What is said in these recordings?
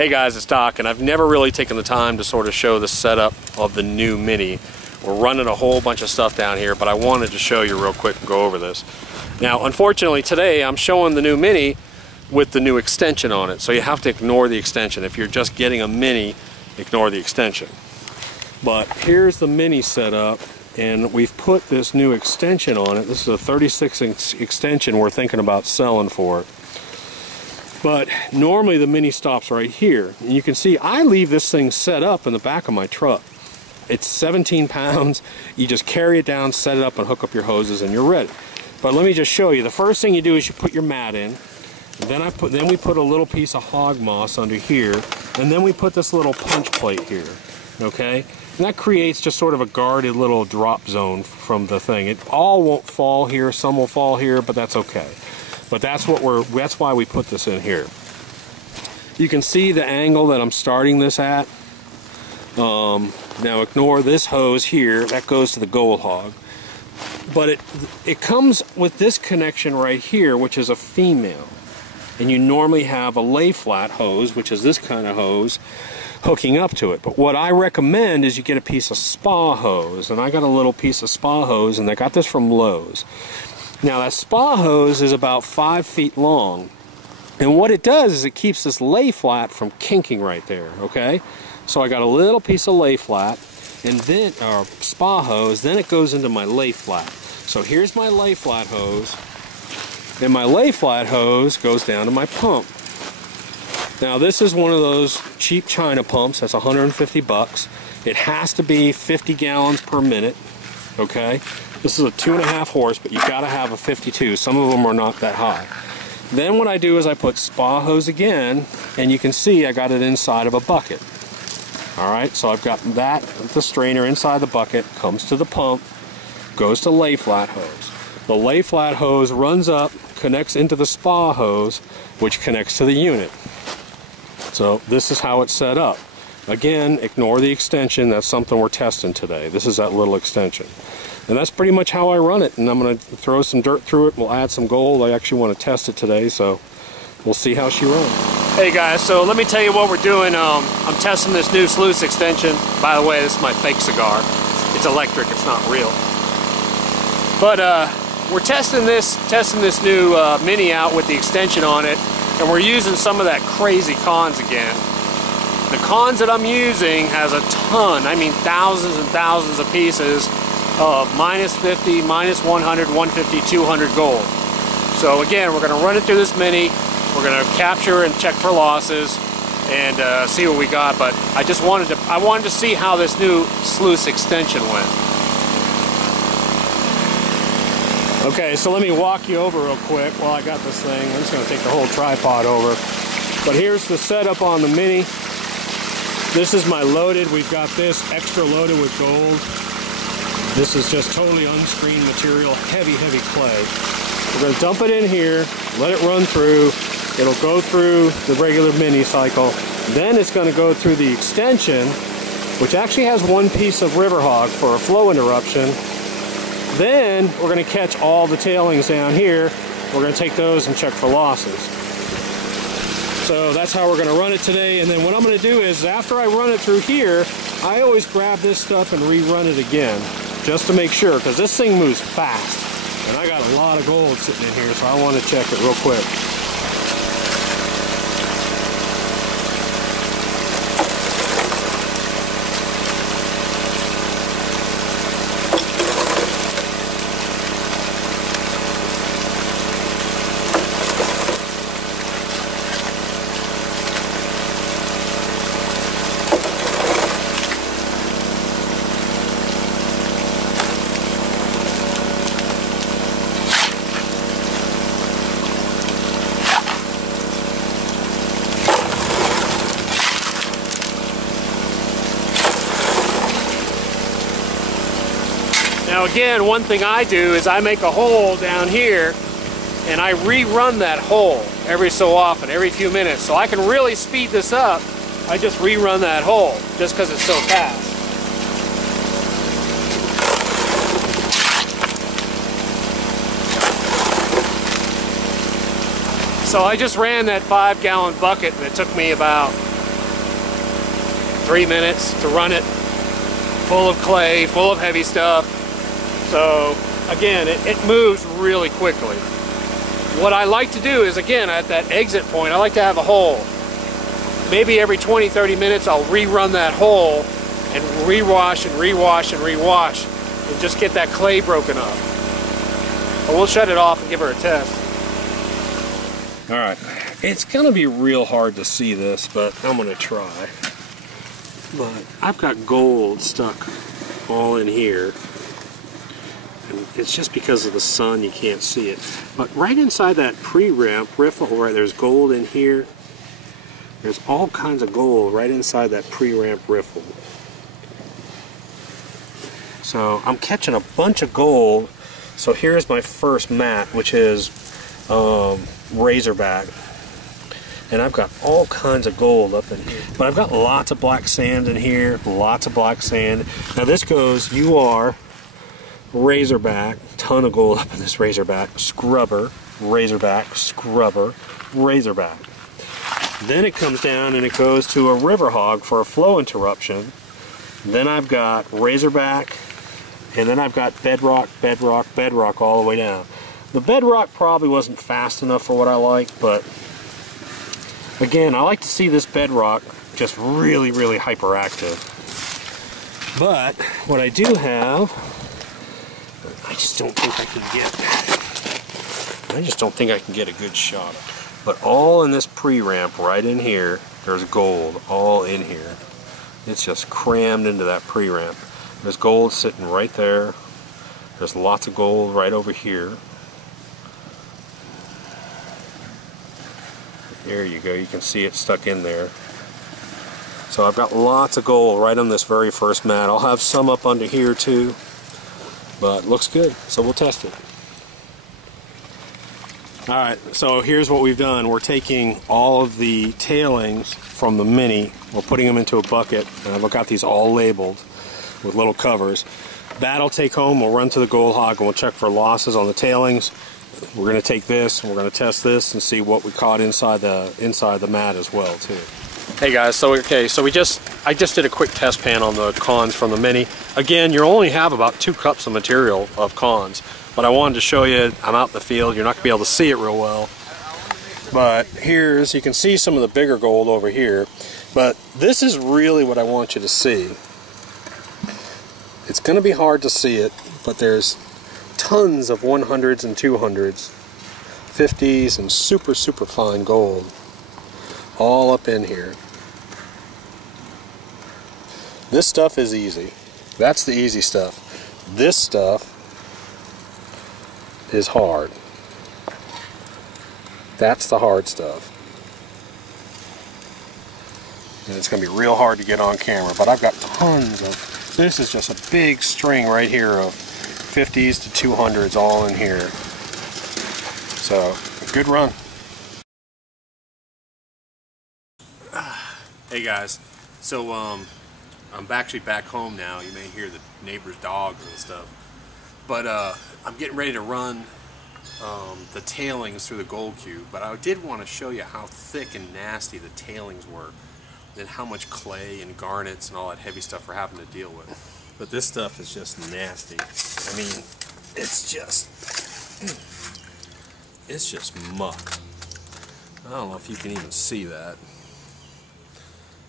Hey guys, it's Doc, and I've never really taken the time to sort of show the setup of the new Mini. We're running a whole bunch of stuff down here, but I wanted to show you real quick and go over this. Now, unfortunately today I'm showing the new Mini with the new extension on it, so you have to ignore the extension. If you're just getting a Mini, ignore the extension. But here's the Mini setup, and we've put this new extension on it. This is a 36-inch extension we're thinking about selling for it. But normally the Mini stops right here. And you can see I leave this thing set up in the back of my truck. It's 17 pounds. You just carry it down, set it up, and hook up your hoses, and you're ready. But let me just show you. The first thing you do is you put your mat in. Then we put a little piece of hog moss under here, and then we put this little punch plate here. Okay? And that creates just sort of a guarded little drop zone from the thing. It all won't fall here. Some will fall here, but that's okay. But that's why we put this in here. You can see the angle that I'm starting this at. Now ignore this hose here, that goes to the gold hog. But it comes with this connection right here, which is a female. And you normally have a lay flat hose, which is this kind of hose, hooking up to it. But what I recommend is you get a piece of spa hose. And I got a little piece of spa hose, and I got this from Lowe's. Now that spa hose is about 5 feet long, and what it does is it keeps this lay flat from kinking right there, okay? So I got a little piece of lay flat, and then, or spa hose, then it goes into my lay flat. So here's my lay flat hose, and my lay flat hose goes down to my pump. Now this is one of those cheap China pumps, that's 150 bucks. It has to be 50 gallons per minute, okay? This is a 2.5 horse, but you gotta have a 52. Some of them are not that high. Then what I do is I put spa hose again, and you can see I got it inside of a bucket. Alright, so I've got that, the strainer inside the bucket, comes to the pump, goes to lay flat hose. The lay flat hose runs up, connects into the spa hose, which connects to the unit. So this is how it's set up. Again, ignore the extension, that's something we're testing today. This is that little extension. And that's pretty much how I run it, and I'm going to throw some dirt through it. We'll add some gold. I actually want to test it today, so we'll see how she runs. Hey guys, so let me tell you what we're doing. I'm testing this new sluice extension. By the way, this is my fake cigar. It's electric, it's not real. But we're testing this new Mini out with the extension on it, and we're using some of that crazy cons again. The cons that I'm using has a ton, I mean thousands and thousands of pieces of -50, -100, 150, 200 gold. So again, we're going to run it through this Mini. We're going to capture and check for losses and see what we got. But I just wanted to see how this new sluice extension went. Okay, so let me walk you over real quick while I got this thing. I'm just going to take the whole tripod over. But here's the setup on the Mini. This is my loaded. We've got this extra loaded with gold. This is just totally unscreened material, heavy, heavy clay. We're going to dump it in here, let it run through. It'll go through the regular Mini cycle. Then it's going to go through the extension, which actually has one piece of river hog for a flow interruption. Then we're going to catch all the tailings down here. We're going to take those and check for losses. So that's how we're going to run it today. And then what I'm going to do is after I run it through here, I always grab this stuff and rerun it again, just to make sure, because this thing moves fast. And I got a lot of gold sitting in here, so I want to check it real quick. Now again, one thing I do is I make a hole down here and I rerun that hole every so often, every few minutes. So I can really speed this up. I just rerun that hole just because it's so fast. So I just ran that 5-gallon bucket and it took me about 3 minutes to run it, full of clay, full of heavy stuff. So again, it moves really quickly. What I like to do is, again, at that exit point, I like to have a hole. Maybe every 20-30 minutes I'll rerun that hole and rewash and rewash and rewash and just get that clay broken up. But we'll shut it off and give her a test. All right, it's gonna be real hard to see this, but I'm gonna try. But I've got gold stuck all in here. And it's just because of the sun you can't see it. But right inside that pre-ramp riffle, right, there's gold in here. There's all kinds of gold right inside that pre-ramp riffle. So I'm catching a bunch of gold. So here's my first mat, which is Razorback. And I've got all kinds of gold up in here. But I've got lots of black sand in here, lots of black sand. Now this goes UR, Razorback, ton of gold up in this Razorback, Scrubber, Razorback, Scrubber, Razorback. Then it comes down and it goes to a River Hog for a flow interruption. Then I've got Razorback, and then I've got Bedrock, Bedrock, Bedrock all the way down. The Bedrock probably wasn't fast enough for what I like, but again, I like to see this Bedrock just really, really hyperactive. But what I do have, I just don't think I can get a good shot. But all in this pre-ramp right in here, there's gold all in here. It's just crammed into that pre-ramp. There's gold sitting right there. There's lots of gold right over here. There you go, you can see it stuck in there. So I've got lots of gold right on this very first mat. I'll have some up under here too, but looks good, so we'll test it. Alright, so here's what we've done. We're taking all of the tailings from the Mini, we're putting them into a bucket, and I've got these all labeled with little covers. That'll take home, we'll run to the Gold Hog and we'll check for losses on the tailings. We're going to take this and we're going to test this and see what we caught inside the mat as well too. Hey guys, so I just did a quick test pan on the cons from the Mini. Again, you only have about 2 cups of material of cons, but I wanted to show you, I'm out in the field, you're not going to be able to see it real well. But here's, you can see some of the bigger gold over here, but this is really what I want you to see. It's going to be hard to see it, but there's tons of 100s and 200s, 50s and super fine gold all up in here. This stuff is easy. That's the easy stuff. This stuff is hard. That's the hard stuff. And it's going to be real hard to get on camera, but I've got tons of, this is just a big string right here of 50s to 200s all in here. So, a good run. Hey guys, so I'm actually back home now. You may hear the neighbor's dogs and stuff. But I'm getting ready to run the tailings through the gold cube. But I did want to show you how thick and nasty the tailings were, and how much clay and garnets and all that heavy stuff we're having to deal with. But this stuff is just nasty. I mean, it's just muck. I don't know if you can even see that,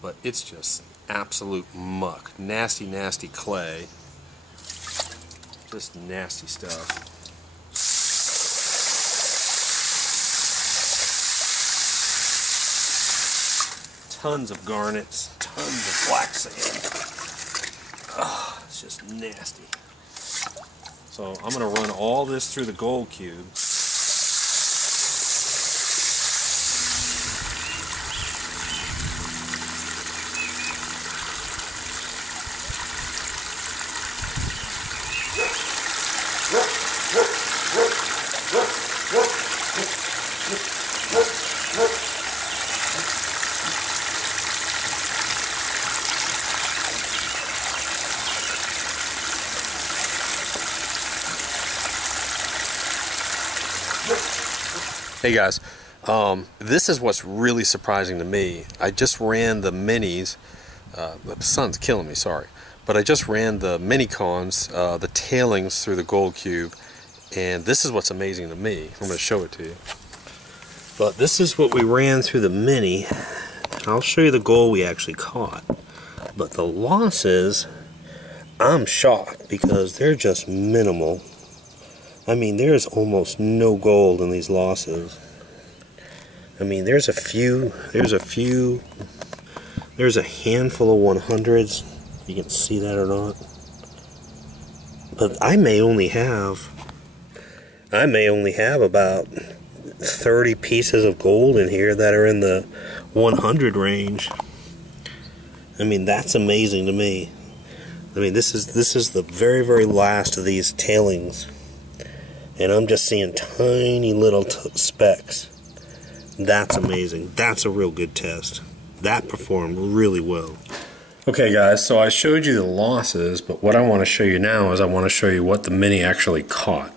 but it's just absolute muck. Nasty, nasty clay. Just nasty stuff. Tons of garnets, tons of black sand. Oh, it's just nasty. So I'm going to run all this through the gold cube. Hey guys, this is what's really surprising to me. I just ran the Minis The sun's killing me, sorry. But I just ran the mini cons, the tailings through the gold cube, and this is what's amazing to me. I'm going to show it to you. But this is what we ran through the mini. I'll show you the gold we actually caught. But the losses, I'm shocked because they're just minimal. I mean, there's almost no gold in these losses. I mean, there's a handful of 100s. You can see that or not. But I may only have about 30 pieces of gold in here that are in the 100 range. I mean, that's amazing to me. I mean, this is the very, very last of these tailings. And I'm just seeing tiny little specks. That's amazing. That's a real good test. That performed really well. Okay guys, so I showed you the losses, but what I want to show you now is I want to show you what the mini actually caught.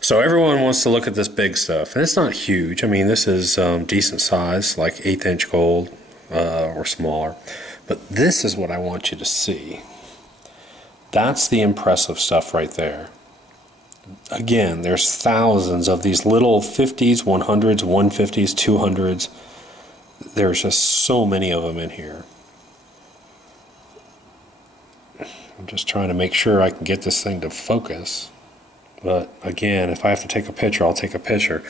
So everyone wants to look at this big stuff, and it's not huge. I mean, this is decent size, like 1/8 inch gold or smaller. But this is what I want you to see. That's the impressive stuff right there. Again, there's thousands of these little 50s, 100s, 150s, 200s. There's just so many of them in here. I'm just trying to make sure I can get this thing to focus. But again, if I have to take a picture, I'll take a picture.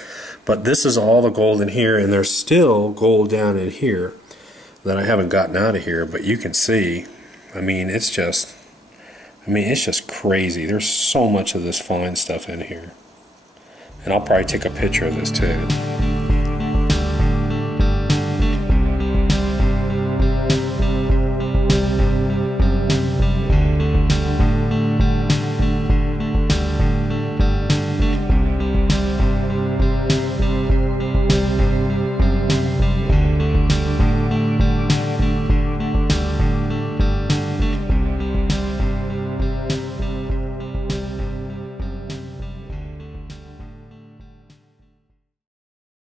But this is all the gold in here, and there's still gold down in here that I haven't gotten out of here. But you can see, I mean, it's just crazy. There's so much of this fine stuff in here. And I'll probably take a picture of this too.